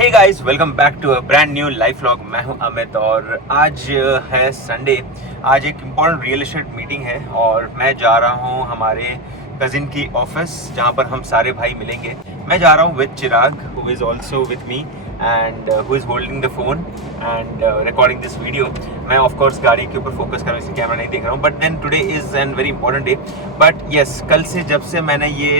Hey guys, welcome back to a brand new life vlog. मैं हूं अमित और आज है संडे। आज एक इम्पॉर्टेंट रियल एस्टेट मीटिंग है और मैं जा रहा हूं हमारे कजिन की ऑफिस जहां पर हम सारे भाई मिलेंगे। मैं जा रहा हूं with Chirag who is also with me and who is holding the phone and recording this video. मैं ऑफ कोर्स गाड़ी के ऊपर फोकस कर रहा हूँ, इसलिए कैमरा नहीं देख रहा हूँ। But then today is an very important day. But yes, कल से जब से मैंने ये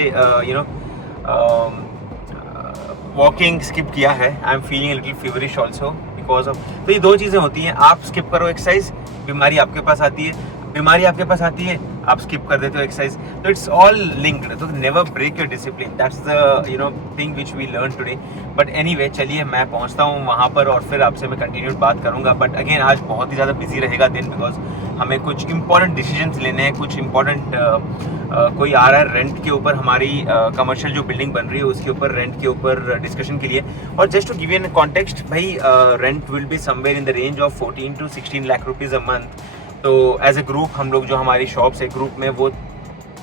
वॉकिंग स्किप किया है, I am feeling little feverish also because of. तो ये दो चीज़ें होती हैं, आप स्किप करो एक्सरसाइज, बीमारी आपके पास आती है, बीमारी आपके पास आती है, आप स्किप कर देते हो एक्सरसाइज। तो इट्स ऑल लिंक्ड। तो never break your discipline, that's the thing which we learn today. But anyway, चलिए मैं पहुंचता हूं वहां पर और फिर आपसे मैं कंटिन्यूड बात करूंगा। बट अगेन आज बहुत ही ज़्यादा बिजी रहेगा दिन, बिकॉज हमें कुछ इंपॉर्टेंट डिसीजंस लेने हैं। कुछ इंपॉर्टेंट कोई आ रहा है रेंट के ऊपर, हमारी कमर्शियल जो बिल्डिंग बन रही है उसके ऊपर, रेंट के ऊपर डिस्कशन के लिए। और just to give you an context, भाई rent will be somewhere in the range of 14 to 16 lakh rupees a month. तो एज ए ग्रुप हम लोग, जो हमारी शॉप्स है ग्रुप में, वो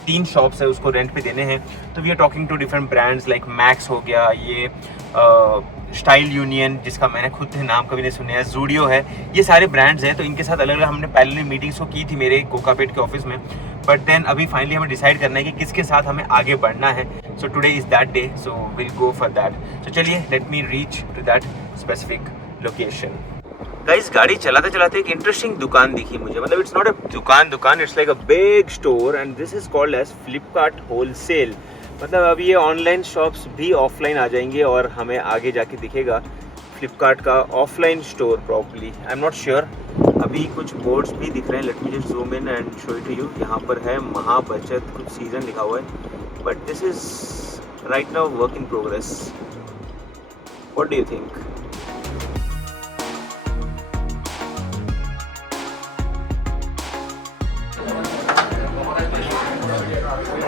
3 शॉप्स है, उसको रेंट पे देने हैं। तो we are talking to different brands like Max हो गया, ये स्टाइल यूनियन जिसका मैंने खुद नाम कभी नहीं सुना है, जूडियो है, ये सारे ब्रांड्स हैं। तो इनके साथ अलग अलग हमने पहले मीटिंग्स को की थी मेरे कोकापेट के ऑफिस में। बट देन अभी फाइनली हमें डिसाइड करना है कि किसके साथ हमें आगे बढ़ना है। So today is that day, so will go for that. तो चलिए, let me reach to that specific location. Guys, गाड़ी चलाते चलाते एक इंटरेस्टिंग दुकान दिखी मुझे। मतलब इट्स नॉट अ दुकान, it's like a big store and this is called as Flipkart wholesale. मतलब अब ये ऑनलाइन शॉप्स भी ऑफलाइन आ जाएंगे और हमें आगे जाके दिखेगा फ्लिपकार्ट का offline store probably, I am not sure. अभी कुछ बोर्ड्स भी दिख रहे हैं, let me just zoom in and show it to you. यहाँ पर है महाबचत कुछ सीजन लिखा हुआ है, but this is right now work in progress. What do you think?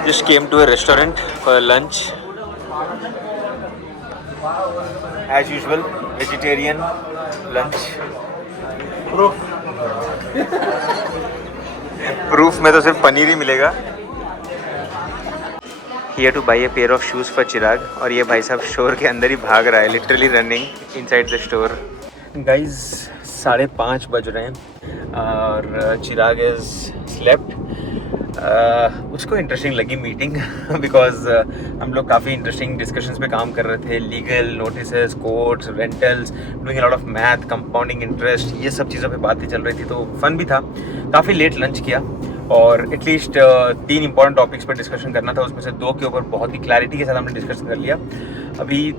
Just came to a restaurant for lunch. As usual, vegetarian lunch. Proof में तो सिर्फ पनीर ही मिलेगा। Here to buy a pair of shoes for चिराग, और ये भाई साहब store के अंदर ही भाग रहा है, literally running inside the store. Guys, 5:30 बज रहे हैं और चिराग इज स्लेप्ट। उसको इंटरेस्टिंग लगी मीटिंग बिकॉज हम लोग काफ़ी इंटरेस्टिंग डिस्कशंस पे काम कर रहे थे। Legal notices, courts, rentals, doing a lot of math, compounding interest, ये सब चीज़ों पे बातें चल रही थी। तो फन भी था। काफ़ी लेट लंच किया और एटलीस्ट 3 इंपॉर्टेंट टॉपिक्स पर डिस्कशन करना था। उसमें से 2 के ऊपर बहुत ही क्लैरिटी के साथ हमने डिस्कशन कर लिया। अभी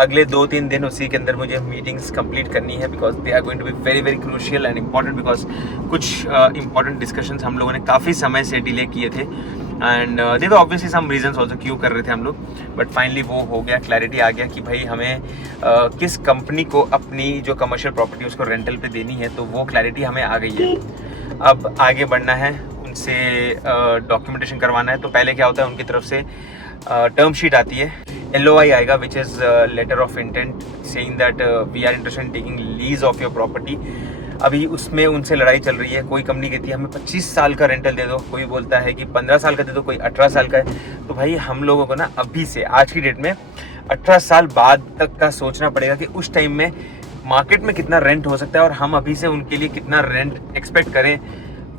अगले 2-3 दिन उसी के अंदर मुझे मीटिंग्स कंप्लीट करनी है, because they are going to be very very crucial and important. Because कुछ इंपॉर्टेंट डिस्कशंस हम लोगों ने काफ़ी समय से डिले किए थे and there were obviously some reasons also क्यों कर रहे थे हम लोग। बट फाइनली वो हो गया, क्लैरिटी आ गया कि भाई हमें किस कंपनी को अपनी जो कमर्शियल प्रॉपर्टी उसको रेंटल पे देनी है। तो वो क्लैरिटी हमें आ गई है। अब आगे बढ़ना है, उनसे डॉक्यूमेंटेशन करवाना है। तो पहले क्या होता है, उनकी तरफ से टर्म शीट आती है, LOI आएगा, which is letter of intent saying that we are interested in taking lease of your property. अभी उसमें उनसे लड़ाई चल रही है। कोई कंपनी कहती है हमें 25 साल का रेंटल दे दो, कोई बोलता है कि 15 साल का दे दो, कोई 18 साल का है। तो भाई हम लोगों को ना अभी से, आज की डेट में 18 साल बाद तक का सोचना पड़ेगा कि उस टाइम में मार्केट में कितना रेंट हो सकता है और हम अभी से उनके लिए कितना रेंट एक्सपेक्ट करें।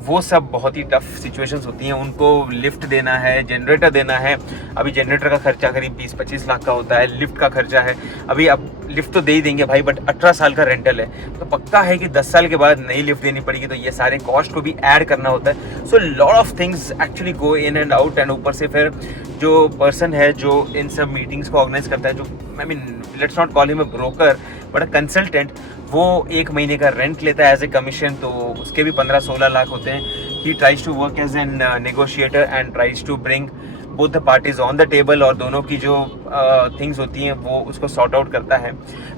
वो सब बहुत ही टफ सिचुएशंस होती हैं। उनको लिफ्ट देना है, जनरेटर देना है। अभी जनरेटर का खर्चा करीब 20-25 लाख का होता है, लिफ्ट का खर्चा है। अभी अब लिफ्ट तो दे ही देंगे भाई, बट 18 साल का रेंटल है तो पक्का है कि 10 साल के बाद नई लिफ्ट देनी पड़ेगी। तो ये सारे कॉस्ट को भी ऐड करना होता है। So lot of things actually go in and out. And ऊपर से फिर जो पर्सन है जो इन सब मीटिंग्स को ऑर्गेनाइज करता है, जो I mean let's not call him a broker but a consultant, वो 1 महीने का रेंट लेता है एज ए कमीशन। तो उसके भी 15-16 लाख होते हैं। He tries to work as an negotiator and tries to bring both the parties on the table, और दोनों की जो थिंग्स होती हैं वो उसको सॉर्ट आउट करता है।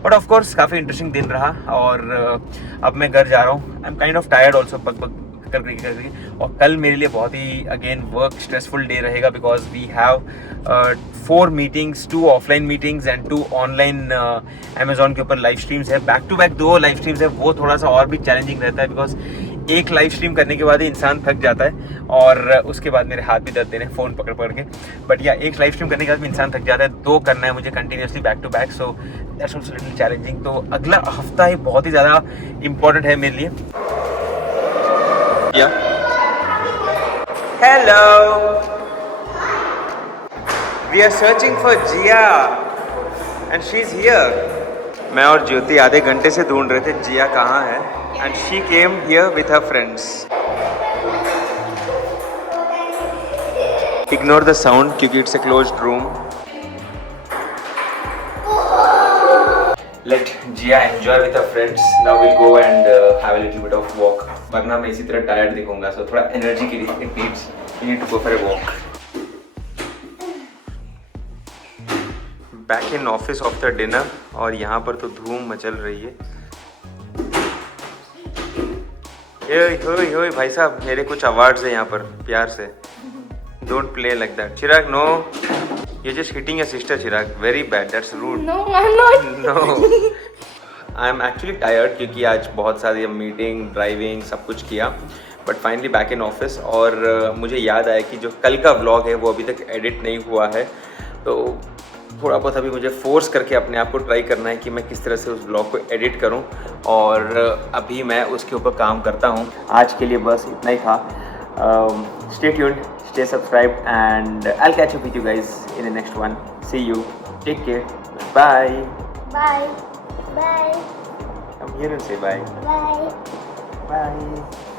बट ऑफ कोर्स काफ़ी इंटरेस्टिंग दिन रहा और अब मैं घर जा रहा हूँ। I am kind of tired also, पग करके। और कल मेरे लिए बहुत ही अगेन वर्क स्ट्रेसफुल डे रहेगा, because we have 4 meetings, 2 offline meetings and 2 online Amazon के ऊपर लाइव स्ट्रीम्स है। Back to back 2 live streams है, वो थोड़ा सा और भी चैलेंजिंग रहता है बिकॉज एक लाइव स्ट्रीम करने के बाद ही इंसान थक जाता है और उसके बाद मेरे हाथ भी दर्द दे रहे हैं फ़ोन पकड़ पकड़ के। बट या एक लाइव स्ट्रीम करने के बाद भी इंसान थक जाता है, 2 करना है मुझे continuously back to back, so that's also little challenging. तो अगला हफ्ता ही बहुत ही ज़्यादा इम्पोर्टेंट है मेरे लिए। Hello, we are searching for Jiya and she is here. मैं और ज्योति आधे घंटे से ढूंढ रहे थे जिया कहाँ है, and she came here with her friends. Ignore the sound क्योंकि it's a closed room. Let Jiya enjoy with her friends. Now will go and have a little bit of walk, वरना मैं इसी तरह टायर्ड दिखूंगा, सो थोड़ा एनर्जी के लिए it needs, we need to go for a walk. Back in office after dinner, और यहाँ पर तो धूम मचल रही है। ओए भाई साहब, मेरे कुछ अवार्ड्स है यहाँ पर, प्यार से don't play like that. Chirag no, you just hitting your sister Chirag, very bad, that's rude. No, I'm not. No, I am actually tired क्योंकि आज बहुत सारी मीटिंग, ड्राइविंग, सब कुछ किया, but finally back in office. और मुझे याद आया कि जो कल का व्लॉग है वो अभी तक एडिट नहीं हुआ है, तो थोड़ा बहुत अभी मुझे फोर्स करके अपने आप को ट्राई करना है कि मैं किस तरह से उस ब्लॉग को एडिट करूं, और अभी मैं उसके ऊपर काम करता हूं। आज के लिए बस इतना ही था। Stay tuned, stay subscribed, and I will catch up with you guys in the next one. See you, take care, bye. Bye. Bye. Come here and say bye. Bye. Bye.